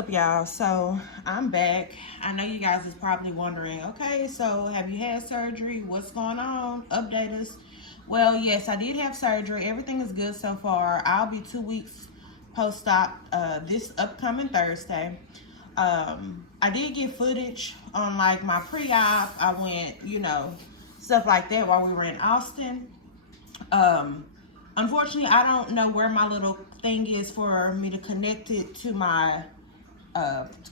up, y'all? So I'm back. I know you guys is probably wondering, okay, so have you had surgery? What's going on? Update us. Well, yes, I did have surgery. Everything is good so far. I'll be 2 weeks post-op this upcoming Thursday. I did get footage on like my pre-op. I went, stuff like that while we were in Austin. Unfortunately, I don't know where my little thing is for me to connect it to my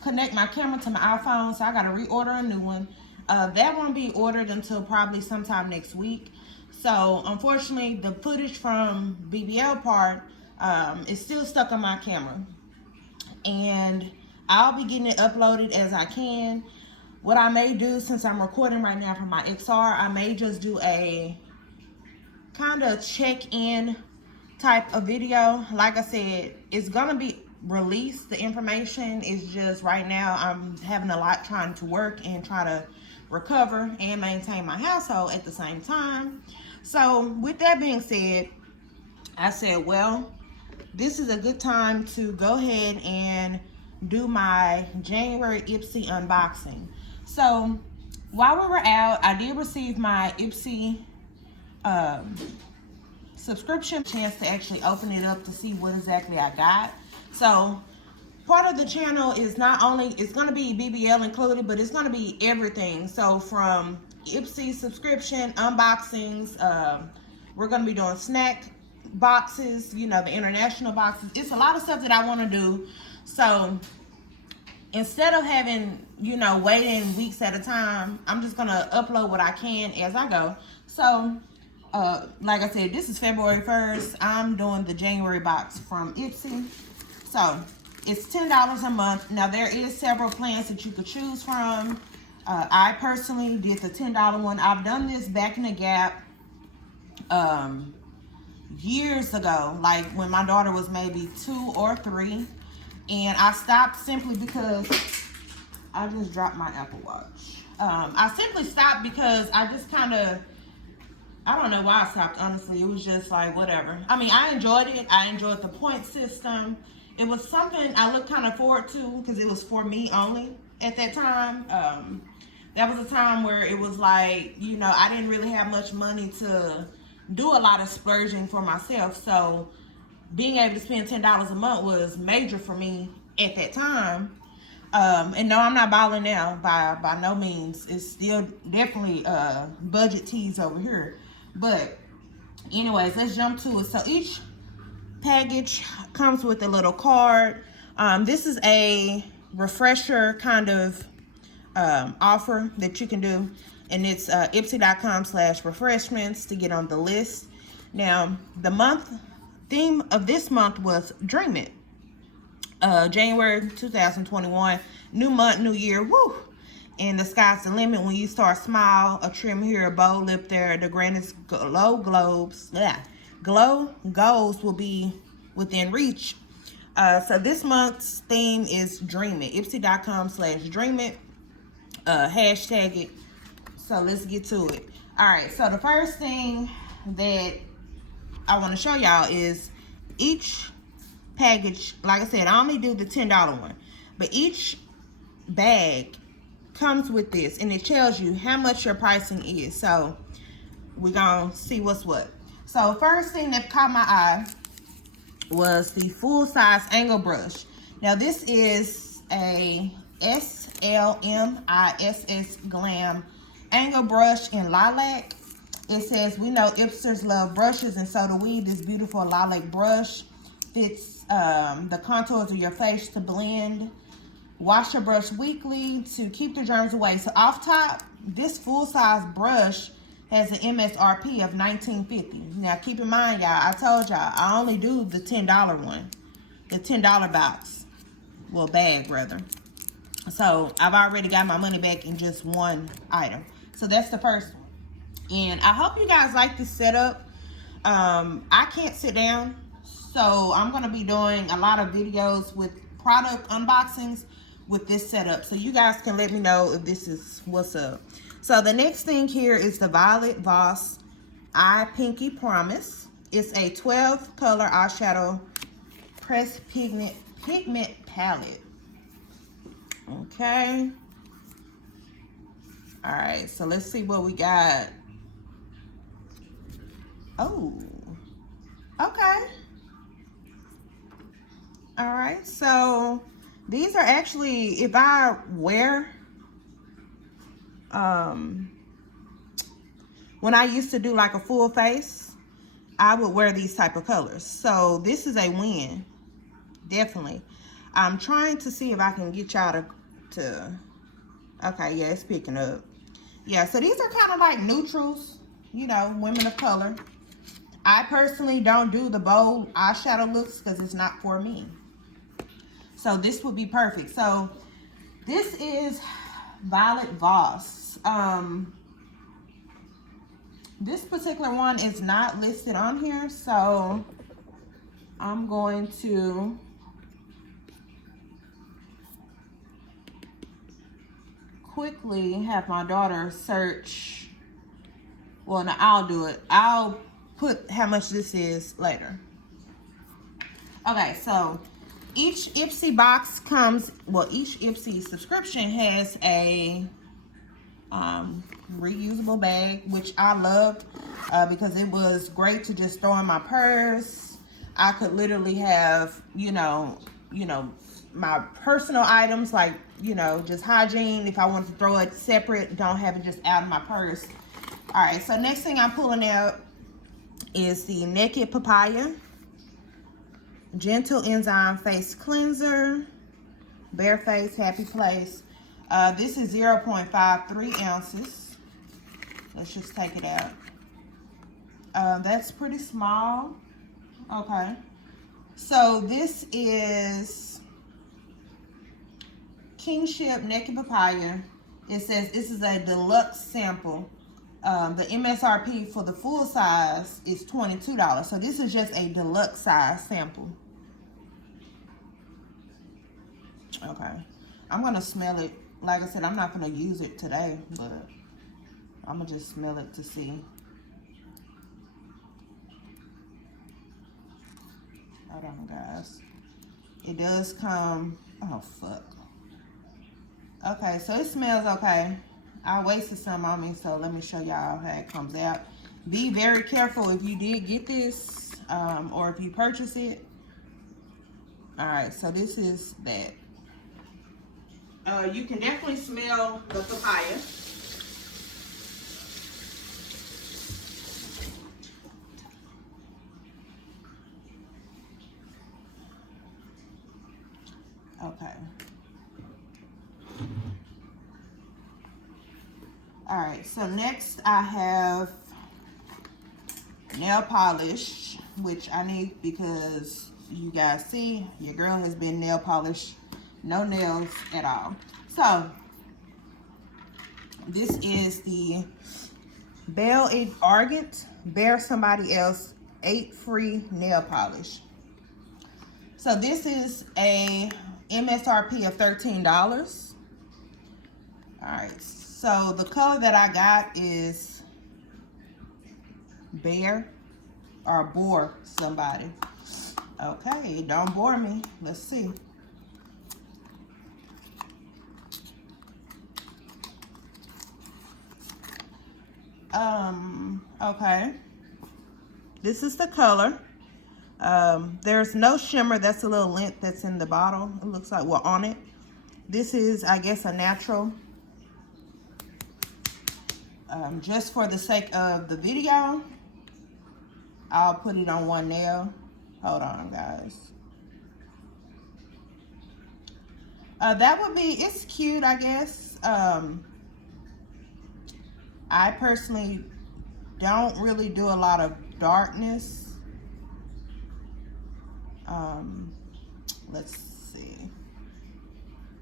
connect my camera to my iPhone, so I gotta reorder a new one. That won't be ordered until probably sometime next week. So unfortunately, the footage from BBL part is still stuck on my camera, and I'll be getting it uploaded as I can. What I may do, since I'm recording right now from my XR, I may just do a kind of check-in type of video. Like I said, it's gonna be released. The information is just right now I'm having a lot trying to work and try to recover and maintain my household at the same time. So with that being said, I said, well, this is a good time to go ahead and do my January Ipsy unboxing. So while we were out, I did receive my Ipsy subscription, chance to actually open it up to see what exactly I got. So part of the channel is not only, it's going to be BBL included, but it's going to be everything. So from Ipsy subscription, unboxings, we're going to be doing snack boxes, the international boxes. It's a lot of stuff that I want to do. So instead of having, waiting weeks at a time, I'm just going to upload what I can as I go. So like I said, this is February 1st. I'm doing the January box from Ipsy. So it's $10 a month. Now there is several plans that you could choose from. I personally did the $10 one. I've done this back in the gap years ago, like when my daughter was maybe 2 or 3, and I stopped simply because I just dropped my Apple Watch. I simply stopped because I just kind of, I don't know why I stopped, honestly. It was just like, whatever. I mean, I enjoyed it. I enjoyed the point system. It was something I looked kind of forward to because it was for me only at that time. That was a time where it was like, I didn't really have much money to do a lot of splurging for myself. So being able to spend $10 a month was major for me at that time. And no, I'm not balling now by no means. It's still definitely budget tease over here. But anyways, let's jump to it. So each package comes with a little card. This is a refresher kind of offer that you can do, and it's ipsy.com/refreshments to get on the list. Now the theme of this month was Dream It. January 2021, new month, new year, woo! And the sky's the limit. When you start smile, a trim here, a bow lip there, the grandest glow goals will be within reach. So this month's theme is Dream It. Ipsy.com/Dream It. Hashtag it. So let's get to it. All right. So the first thing that I want to show y'all is each package. Like I said, I only do the $10 one, but each bag comes with this, and it tells you how much your pricing is. So we're gonna see what's what. So first thing that caught my eye was the full-size angle brush. Now this is a SLMISS Glam angle brush in lilac. It says, we know Ipsters love brushes, and so do we. This beautiful lilac brush fits the contours of your face to blend. Wash your brush weekly to keep the germs away. So off top, this full-size brush has an MSRP of $19.50. Now keep in mind, y'all, I told y'all I only do the $10 one, the $10 box, well, bag rather. So I've already got my money back in just one item. So that's the first one. And I hope you guys like this setup. I can't sit down, so I'm gonna be doing a lot of videos with product unboxings with this setup, so you guys can let me know if this is what's up. So the next thing here is the Violet Voss Eye Pinky Promise. It's a 12 color eyeshadow pressed pigment palette. Okay. All right, so let's see what we got. Oh, okay. All right, so these are actually, if I wear, when I used to do like a full face, I would wear these type of colors. So this is a win, definitely. I'm trying to see if I can get y'all to, okay, yeah, it's picking up. Yeah, so these are kind of like neutrals, you know, women of color. I personally don't do the bold eyeshadow looks because it's not for me. So this would be perfect. So this is Violet Voss. This particular one is not listed on here, so I'm going to quickly have my daughter search. Well, no, I'll do it. I'll put how much this is later. Okay, so each Ipsy box comes, well, each Ipsy subscription has a reusable bag, which I loved because it was great to just throw in my purse. I could literally have, you know, my personal items like, you know, just hygiene. If I want to throw it separate, don't have it just out of my purse. All right, so next thing I'm pulling out is the Naked Papaya Gentle Enzyme Face Cleanser, Bare Face, Happy Place. This is 0.53 ounces. Let's just take it out. That's pretty small. Okay. So this is Kingship Naked Papaya. It says this is a deluxe sample. The MSRP for the full size is $22. So this is just a deluxe size sample. Okay. I'm going to smell it. Like I said, I'm not going to use it today, but I'm going to just smell it to see. Hold on, guys. It does come... Oh, fuck. Okay, so it smells okay. I wasted some on me, so let me show y'all how it comes out. Be very careful if you did get this, or if you purchase it. All right, so this is that. You can definitely smell the papaya. Okay. All right, so next I have nail polish, which I need because you guys see your girl has been nail polished, no nails at all. So this is the Belle Argent Bear Somebody Else 8 free nail polish. So this is a MSRP of $13. All right, so the color that I got is Bear or Bore Somebody. Okay, don't bore me. Let's see. Okay. This is the color. There's no shimmer. That's a little lint that's in the bottle. It looks like, well, on it. This is, I guess, a natural. Just for the sake of the video, I'll put it on one nail. Hold on, guys. That would be, it's cute, I guess. I personally don't really do a lot of darkness. Let's see.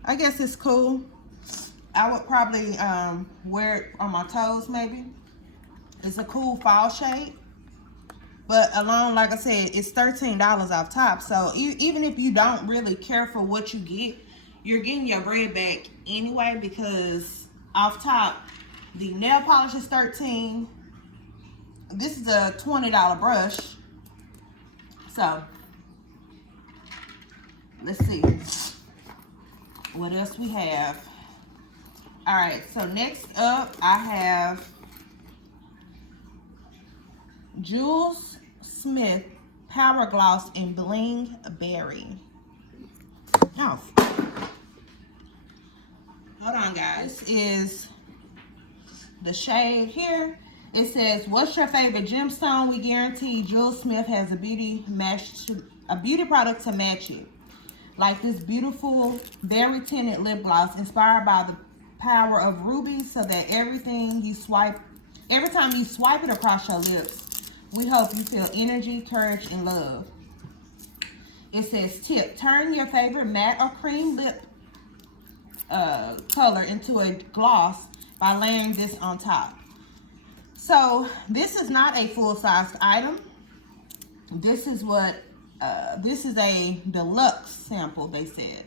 I guess it's cool. I would probably wear it on my toes maybe. It's a cool fall shade. But alone, like I said, it's $13 off top. So even if you don't really care for what you get, you're getting your bread back anyway, because off top, the nail polish is $13. This is a $20 brush. So let's see. What else we have? All right, so next up I have Jules Smith Power Gloss in Bling Berry. Oh, hold on, guys. This is the shade here. It says, "What's your favorite gemstone? We guarantee Jules Smith has a beauty product to match it. Like this beautiful berry tinted lip gloss inspired by the power of rubies, so that every time you swipe it across your lips, we hope you feel energy, courage, and love." It says, "Tip, turn your favorite matte or cream lip color into a gloss by layering this on top." So this is not a full-sized item. This is this is a deluxe sample, they said.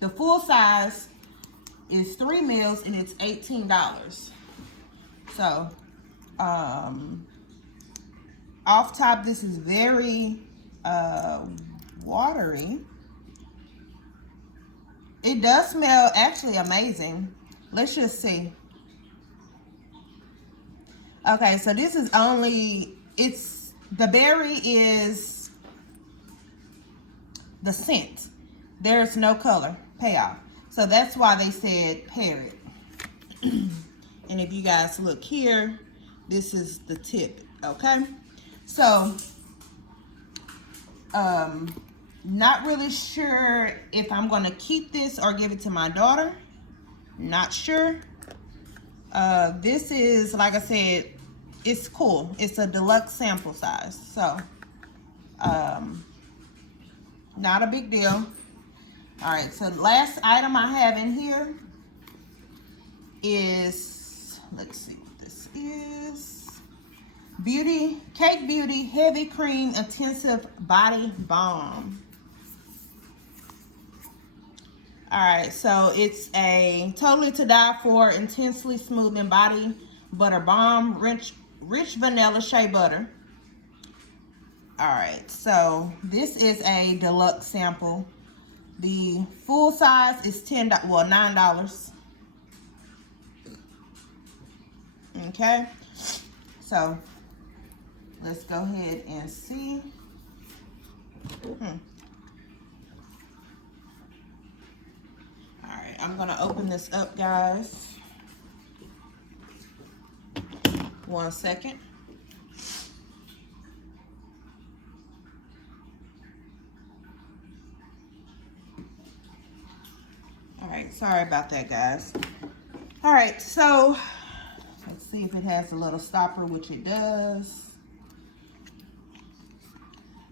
The full size is 3 mils and it's $18. So off top, this is very watery. It does smell actually amazing. Let's just see. Okay, so this is only, the berry is the scent. There's no color payoff. So that's why they said pair it. And if you guys look here, this is the tip, okay? So, not really sure if I'm gonna keep this or give it to my daughter. Not sure. This is, like I said, it's cool. It's a deluxe sample size. So, not a big deal. All right, so the last item I have in here is, let's see what this is. Cake Beauty Heavy Cream Intensive Body Balm. All right, so it's a totally to die for, intensely smoothing body butter balm, rich vanilla shea butter. All right, so this is a deluxe sample. The full size is $9. Okay, so let's go ahead and see. All right, I'm gonna open this up, guys. 1 second. All right, sorry about that, guys. All right, so let's see if it has a little stopper, which it does.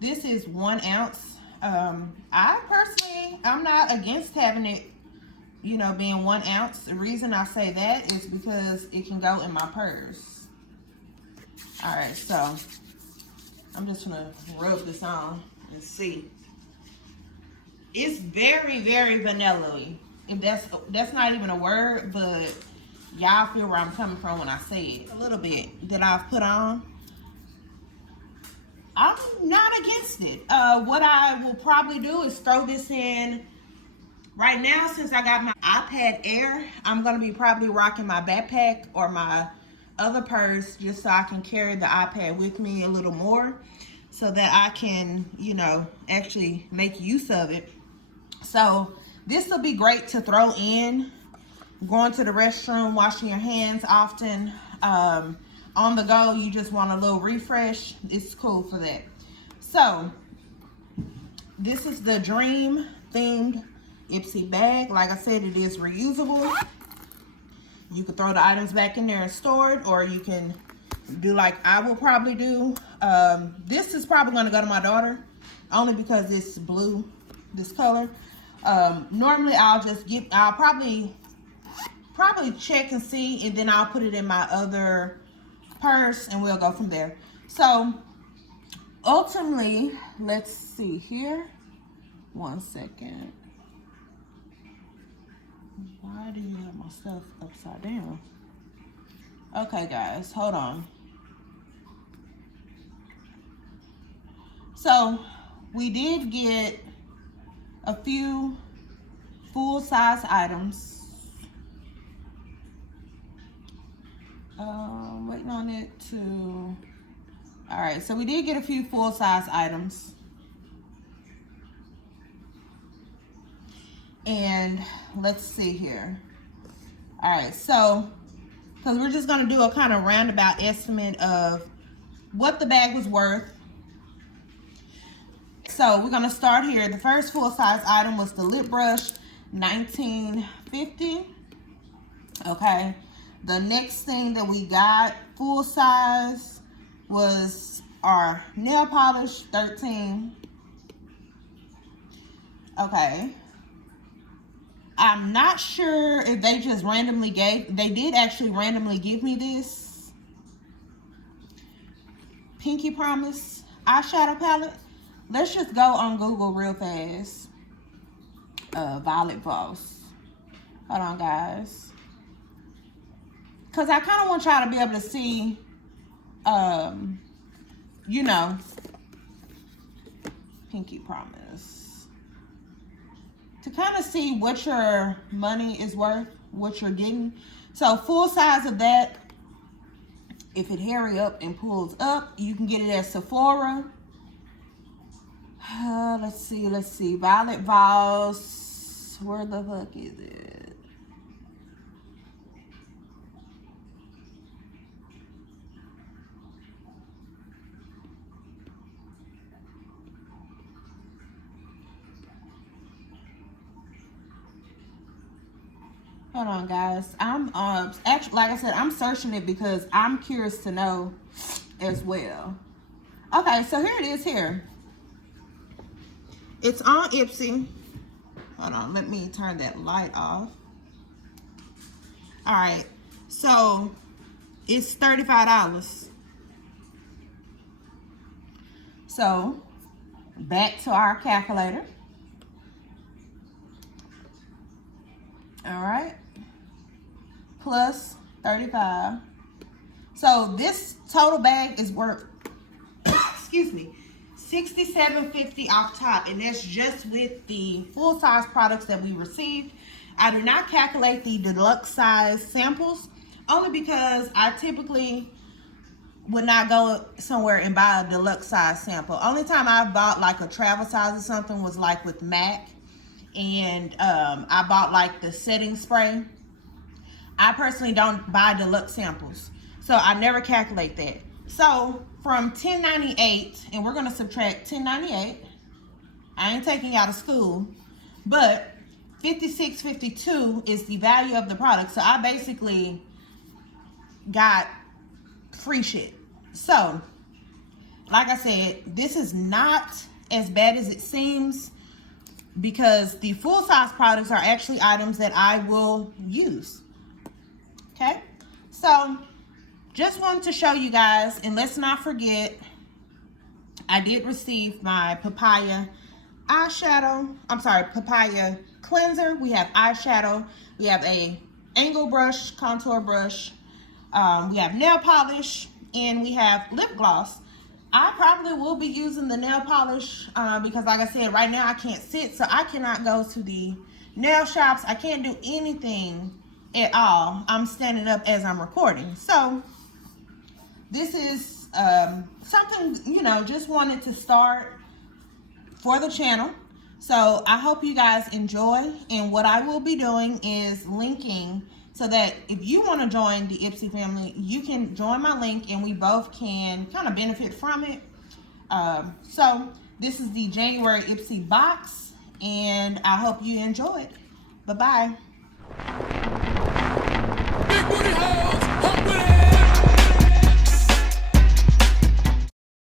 This is 1 ounce. I personally, I'm not against having it, you know, being 1 ounce. The reason I say that is because it can go in my purse. All right, so I'm just gonna rub this on and see. It's very, very vanilla-y. If that's not even a word, but y'all feel where I'm coming from when I say it. A little bit that I've put on. I'm not against it. What I will probably do is throw this in. Right now, since I got my iPad Air, I'm gonna be probably rocking my backpack or my other purse, just so I can carry the iPad with me a little more, so that I can, you know, actually make use of it. So this will be great to throw in, going to the restroom, washing your hands often, on the go, you just want a little refresh. It's cool for that. So this is the Dream themed Ipsy bag. Like I said, it is reusable. You can throw the items back in there and store it, or you can do like I will probably do. This is probably going to go to my daughter, only because it's blue, this color. Normally I'll probably check and see, and then I'll put it in my other purse and we'll go from there. So ultimately, let's see here. 1 second. Why do you have my stuff upside down? Okay, guys, hold on. So we did get a few full-size items. Waiting on it to... All right, so we did get a few full-size items. And let's see here. All right, so, because we're just going to do a kind of roundabout estimate of what the bag was worth. So we're going to start here. The first full-size item was the lip brush, $19.50. Okay. The next thing that we got full size was our nail polish, $13. Okay. I'm not sure if they just randomly they did actually randomly give me this Pinky Promise eyeshadow palette. Let's just go on Google real fast. Violet Voss. Hold on, guys. Because I kind of want y'all to be able to see, you know, Pinky Promise. To kind of see what your money is worth, what you're getting. So full size of that, if it hurry up and pulls up, you can get it at Sephora. Let's see. Violet Voss. Where the fuck is it? Hold on, guys. I'm actually, like I said, I'm searching it because I'm curious to know as well. Okay, so here it is here. It's on Ipsy. Hold on, let me turn that light off. All right, so it's $35. So back to our calculator. All right, plus 35. So this total bag is worth, excuse me, $67.50 off top, and that's just with the full size products that we received. I do not calculate the deluxe size samples, only because I typically would not go somewhere and buy a deluxe size sample. Only time I bought like a travel size or something was like with MAC. And I bought like the setting spray. I personally don't buy deluxe samples, so I never calculate that. So from $10.98, and we're gonna subtract $10.98. I ain't taking you out of school, but $56.52 is the value of the product. So I basically got free shit. So like I said, this is not as bad as it seems, because the full size products are actually items that I will use. Okay, so just wanted to show you guys, and let's not forget, I did receive my papaya eyeshadow, papaya cleanser. We have eyeshadow, we have a angle brush, contour brush, we have nail polish, and we have lip gloss. I probably will be using the nail polish because like I said, right now I can't sit, so I cannot go to the nail shops. I can't do anything at all. I'm standing up as I'm recording. So this is something, you know, just wanted to start for the channel. So I hope you guys enjoy, and what I will be doing is linking so that if you want to join the Ipsy family, you can join my link and we both can kind of benefit from it. So this is the January Ipsy box, and I hope you enjoy it. Bye-bye.